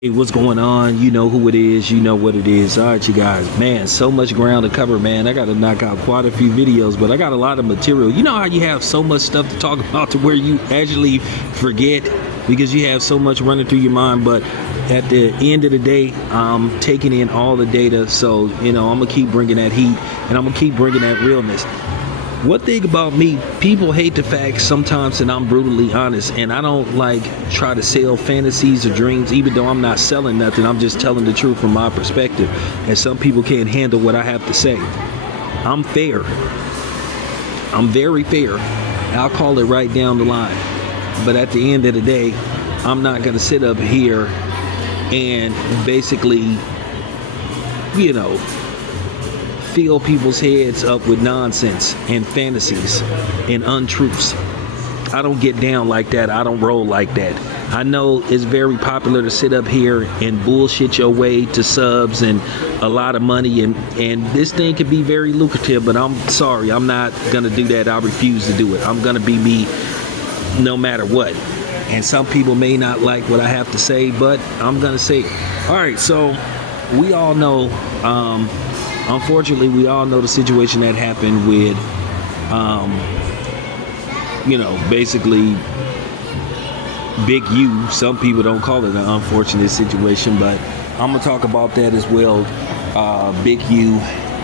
Hey, what's going on? You know who it is, you know what it is. All right, you guys, man, so much ground to cover, man. I got to knock out quite a few videos, but I got a lot of material. You know how you have so much stuff to talk about to where you actually forget because you have so much running through your mind. But at the end of the day, I'm taking in all the data. So, I'm going to keep bringing that heat and I'm going to keep bringing that realness. One thing about me, people hate the fact sometimes that I'm brutally honest, and I don't try to sell fantasies or dreams, even though I'm not selling nothing. I'm just telling the truth from my perspective, and some people can't handle what I have to say. I'm fair. I'm very fair. I'll call it right down the line. But at the end of the day, I'm not going to sit up here and basically, fill people's heads up with nonsense and fantasies and untruths. I don't get down like that. I don't roll like that. I know it's very popular to sit up here and bullshit your way to subs and a lot of money, and this thing can be very lucrative, but I'm sorry, I'm not gonna do that. I refuse to do it. I'm gonna be me no matter what. And some people may not like what I have to say, but I'm gonna say it. All right, so we all know, unfortunately, we all know the situation that happened with, basically Big U. Some people don't call it an unfortunate situation, but I'm going to talk about that as well. Big U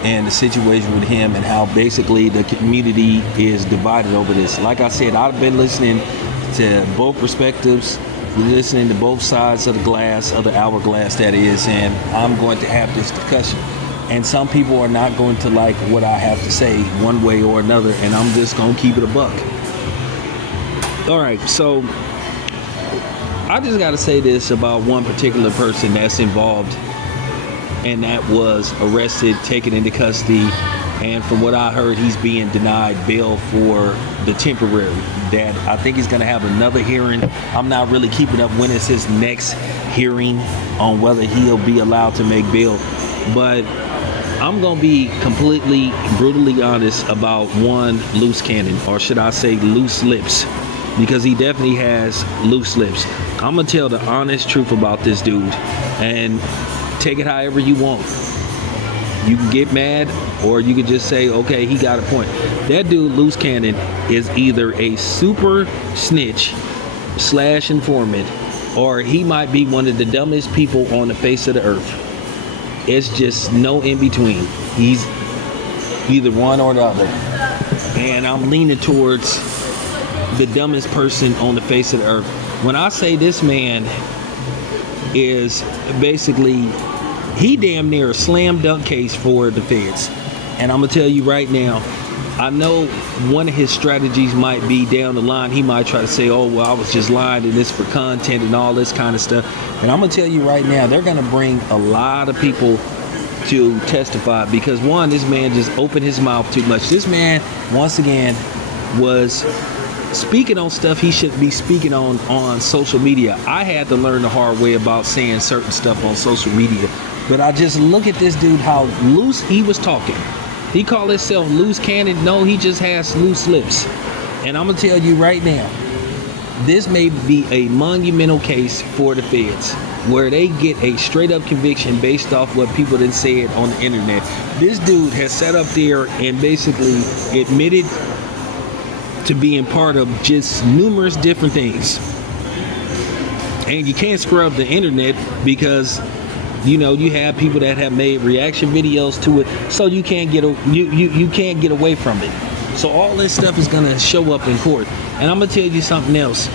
and the situation with him and how basically the community is divided over this. Like I said, I've been listening to both perspectives, listening to both sides of the glass, of the hourglass that is, and I'm going to have this discussion. And some people are not going to like what I have to say one way or another, and I'm just going to keep it a buck. All right, so I just got to say this about one particular person that's involved, and that was arrested, taken into custody, and from what I heard, he's being denied bail for the temporary. That I think he's going to have another hearing. I'm not really keeping up when is his next hearing on whether he'll be allowed to make bail, but I'm going to be completely brutally honest about one loose cannon, or should I say loose lips, because he definitely has loose lips. I'm going to tell the honest truth about this dude, and take it however you want. You can get mad, or you can just say, okay, he got a point. That dude, loose cannon, is either a super snitch / informant, or he might be one of the dumbest people on the face of the earth. It's just no in between. He's either one or the other. And I'm leaning towards the dumbest person on the face of the earth. When I say this man is basically, he damn near a slam dunk case for the feds. And I'm going to tell you right now, I know one of his strategies might be down the line. He might try to say, oh, well, I was just lying and this for content and all this kind of stuff. And I'm going to tell you right now, they're going to bring a lot of people to testify because, one, this man just opened his mouth too much. This man, once again, was speaking on stuff he shouldn't be speaking on social media. I had to learn the hard way about saying certain stuff on social media. But I just look at this dude, how loose he was talking. He called himself loose cannon. No, he just has loose lips. And I'm going to tell you right now, this may be a monumental case for the feds, where they get a straight up conviction based off what people done said on the internet. This dude has sat up there and basically admitted to being part of just numerous different things. And you can't scrub the internet because you have people that have made reaction videos to it, so you can't get you can't get away from it. So all this stuff is gonna show up in court. And I'm gonna tell you something else.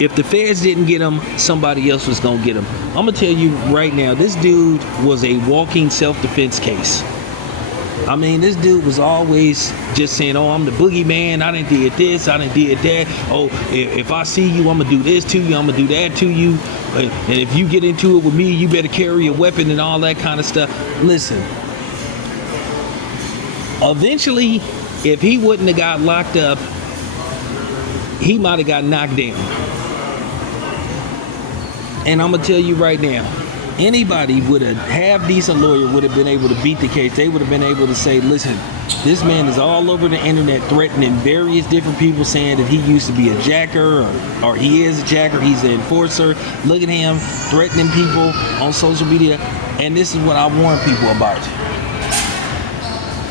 If the feds didn't get him, somebody else was gonna get him. I'm gonna tell you right now, this dude was a walking self-defense case. I mean, this dude was always just saying, oh, I'm the boogeyman, I done did this, I done did that. Oh, if I see you, I'm gonna do this to you, I'm gonna do that to you. And if you get into it with me, you better carry a weapon and all that kind of stuff. Listen, eventually, if he wouldn't have got locked up, he might have got knocked down. And I'm gonna tell you right now, Anybody with a half-decent lawyer would have been able to beat the case. They would have been able to say, listen, this man is all over the internet threatening various different people, saying that he used to be a jacker or he is a jacker, he's an enforcer. Look at him threatening people on social media. And this is what I warn people about.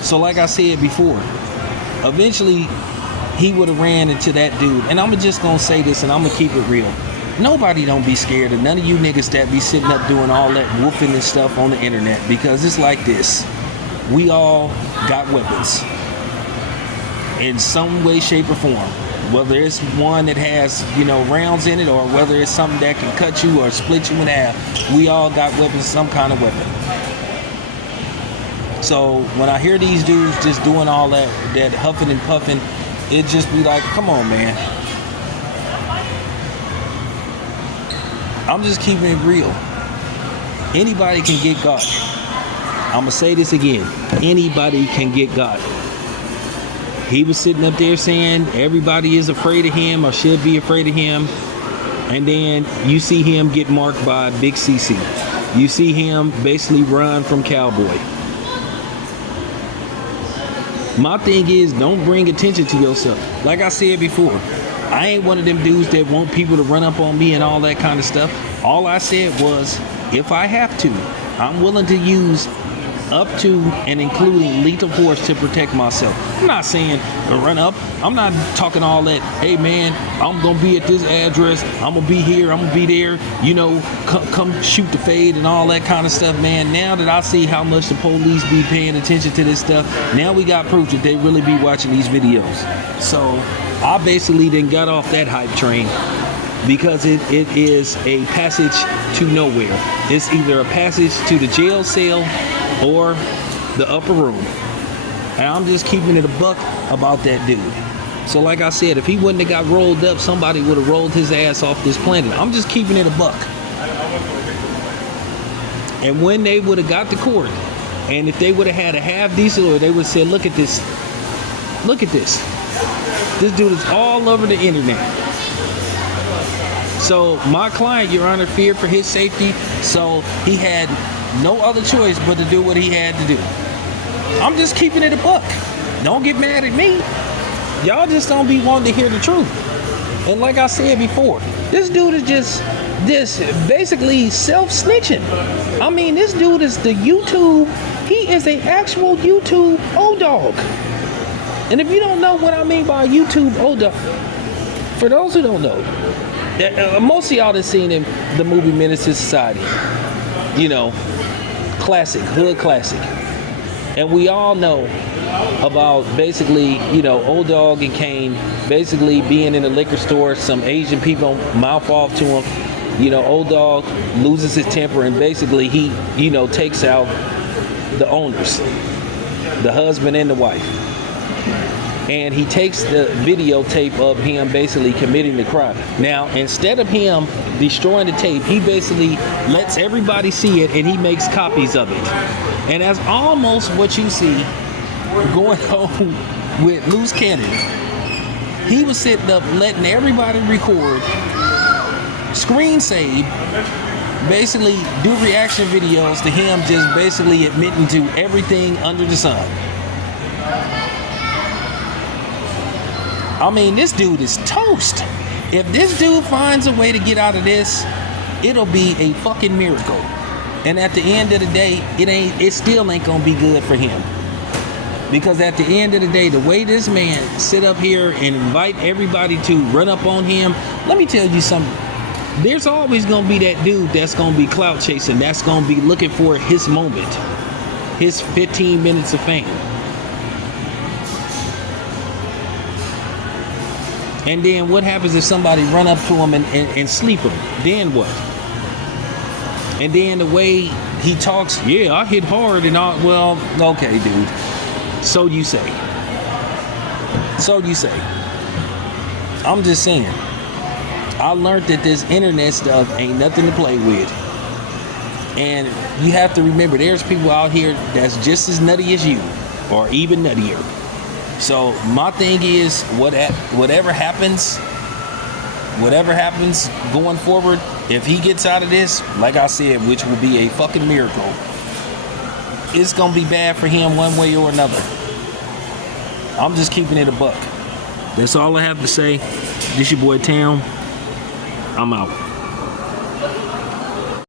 So like I said before, eventually he would have ran into that dude. And I'm just going to say this, and I'm going to keep it real. Nobody don't be scared of none of you niggas that be sitting up doing all that woofing and stuff on the internet, because it's like this. We all got weapons in some way, shape, or form. Whether it's one that has, rounds in it, or whether it's something that can cut you or split you in half, we all got weapons, some kind of weapon. So when I hear these dudes just doing all that huffing and puffing, it just be like, come on, man. I'm just keeping it real. Anybody can get got. I'm going to say this again. Anybody can get got. He was sitting up there saying everybody is afraid of him or should be afraid of him. And then you see him get marked by Big CC. You see him basically run from Cowboy. My thing is, don't bring attention to yourself. Like I said before, I ain't one of them dudes that want people to run up on me and all that kind of stuff. All I said was, if I have to, I'm willing to use up to and including lethal force to protect myself. I'm not saying to run up. I'm not talking all that, hey man, I'm going to be at this address. I'm going to be here. I'm going to be there. Come shoot the fade and all that kind of stuff, man. Now that I see how much the police be paying attention to this stuff, now we got proof that they really be watching these videos. So I basically then got off that hype train, because it is a passage to nowhere. It's either a passage to the jail cell or the upper room. And I'm just keeping it a buck about that dude. So like I said, if he wouldn't have got rolled up, somebody would have rolled his ass off this planet. I'm just keeping it a buck. And when they would have got to court, and if they would have had a half-decent lawyer, they would have said, look at this. Look at this. This dude is all over the internet. So my client, Your Honor, feared for his safety, so he had no other choice but to do what he had to do. I'm just keeping it a buck. Don't get mad at me. Y'all just don't be wanting to hear the truth. And like I said before, this dude is just basically self-snitching. I mean, this dude is the YouTube. He is an actual YouTube O-Dog. And if you don't know what I mean by YouTube O-Dog, for those who don't know, most of y'all have seen the movie Menace to Society. Classic, hood classic. And we all know about basically, O-Dog and Kane basically being in a liquor store. Some Asian people mouth off to him. O-Dog loses his temper, and basically he, takes out the owners, the husband and the wife. And he takes the videotape of him basically committing the crime. Now, instead of him destroying the tape, he basically lets everybody see it, and he makes copies of it. And that's almost what you see going on with Loose Cannon. He was sitting up letting everybody record, screen save, basically do reaction videos to him just basically admitting to everything under the sun. I mean, this dude is toast. If this dude finds a way to get out of this, it'll be a fucking miracle. And at the end of the day, it still ain't gonna be good for him. Because at the end of the day, the way this man sit up here and invite everybody to run up on him, let me tell you something. There's always gonna be that dude that's gonna be clout chasing, that's gonna be looking for his moment, his 15 minutes of fame. And then what happens if somebody run up to him and sleep him? Then what? And then the way he talks, yeah, I hit hard and all. Well, okay, dude. So you say. So you say. I'm just saying. I learned that this internet stuff ain't nothing to play with. And you have to remember, there's people out here that's just as nutty as you, or even nuttier. So my thing is, whatever happens going forward, If he gets out of this, like I said, which will be a fucking miracle, it's gonna be bad for him one way or another. I'm just keeping it a buck. That's all I have to say. This your boy Tam. I'm out.